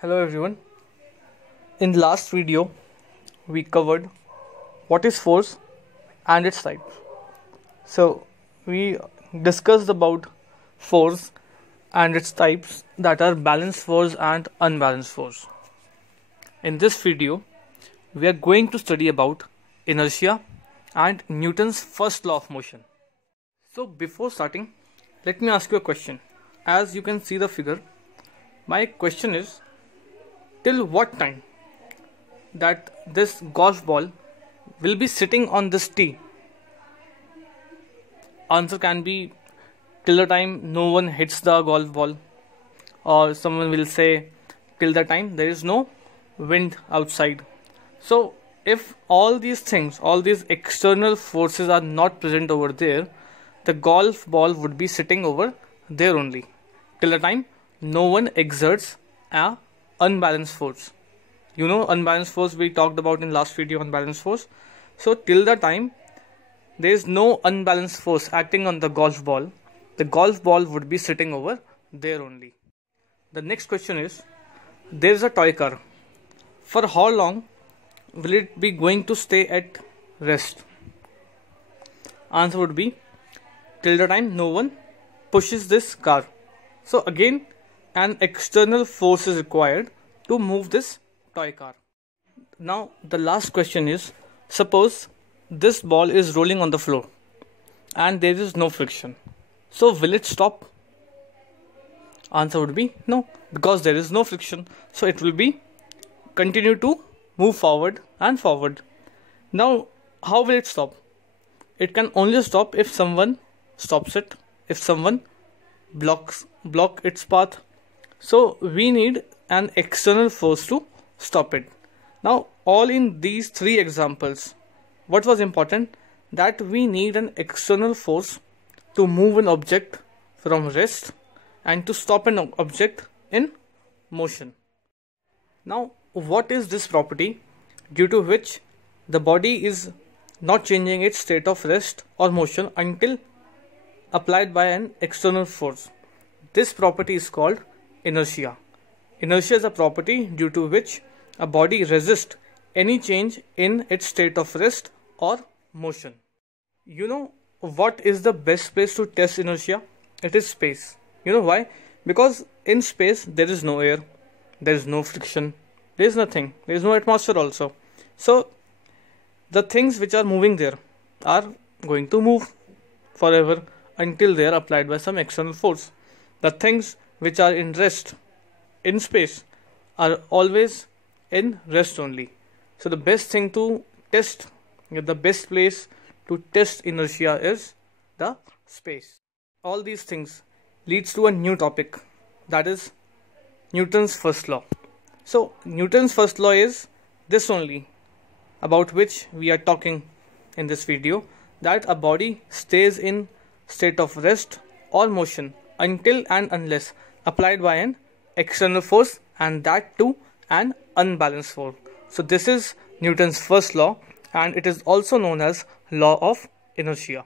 Hello everyone. In the last video, we covered what is force and its types. So we discussed about force and its types, that are balanced force and unbalanced force. In this video, we are going to study about inertia and Newton's first law of motion. So before starting, let me ask you a question. As you can see the figure, my question is, till what time that this golf ball will be sitting on this tee? Answer can be till the time no one hits the golf ball, or someone will say till the time there is no wind outside. So if all these things, all these external forces are not present over there, the golf ball would be sitting over there only till the time no one exerts a unbalanced force. You know, unbalanced force we talked about in last video, unbalanced force. So till the time there is no unbalanced force acting on the golf ball would be sitting over there only. The next question is, there is a toy car. For how long will it be going to stay at rest? Answer would be till the time no one pushes this car. So again, an external force is required to move this toy car. Now the last question is, suppose this ball is rolling on the floor and there is no friction. So will it stop? Answer would be no, because there is no friction. So it will be continue to move forward and forward. Now how will it stop? It can only stop if someone stops it, if someone block its path. So we need an external force to stop it. Now all in these three examples, what was important? That we need an external force to move an object from rest and to stop an object in motion. Now what is this property due to which the body is not changing its state of rest or motion until applied by an external force? This property is called inertia. Inertia is a property due to which a body resists any change in its state of rest or motion. You know what is the best place to test inertia? It is space. You know why? Because in space there is no air, there is no friction, there is nothing, there is no atmosphere also. So the things which are moving there are going to move forever until they are applied by some external force. The things which are in rest in space are always in rest only. So the best thing to test, the best place to test inertia is the space. All these things leads to a new topic, that is Newton's first law. So Newton's first law is this only, about which we are talking in this video, that a body stays in state of rest or motion until and unless applied by an external force, and that too an unbalanced force. So this is Newton's first law, and it is also known as law of inertia.